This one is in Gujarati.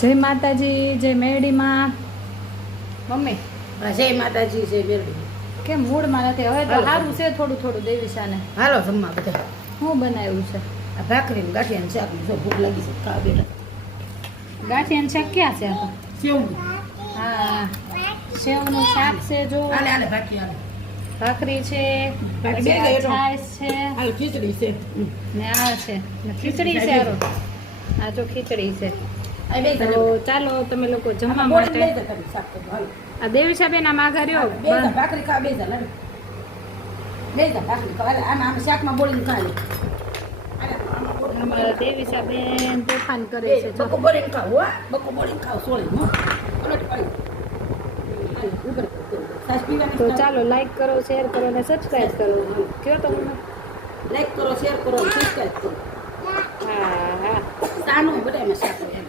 જય માતાજી, જય મેરડીમાં. મમ્મી જય માતાજી, જય મેરડી. કેમ મૂડમાં નથી? હવે તો સારું છે થોડું થોડું દેવીશાને. હાલો જમવા બધા. શું બનાવ્યું છે? આ ભાખરી ને ગાંઠિયાનું શાક. જો ભૂખ લાગી છે, ખાવા બેઠા. ગાંઠિયાનું શાક ક્યાં છે? સેવ. હા, સેવનું શાક છે. જો હાલે હાલે ભાખરી હાલે. ભાખરી છે, ભાખરી પછી બે આ ગયો. છાશ છે હાલ ખીચડી છે. ને આ છે ને ખીચડી છે. હારો, આ જો ખીચડી છે. આ બે તો ચાલો તમે લોકો જમવા બોડી લઈ માટે. જા કરી શાક તો હાલ. આ દેવીશાબેન આ માઘા રહ્યો. બે જા ભાખરી ખાવા બે જા લાવ. બે જા ભાખરી ખાવા. આના આમ શાકમાં બોલીને ખાલી. અમારા દેવીશાબેન તોફાન કરે છે. જો બકો બોલીને ખાવ હો. બકો બોલીને ખાવ સોળી હો. પલટ પાડી. હાલ ઉપર સાસ પીવાની. તો ચાલો લાઈક કરો, શેર કરો અને સબસ્ક્રાઇબ કરો. કયો તો મને. લાઈક કરો, શેર કરો, સબસ્ક્રાઇબ કરો. હા હા સાનું બધામાં શાક હોય.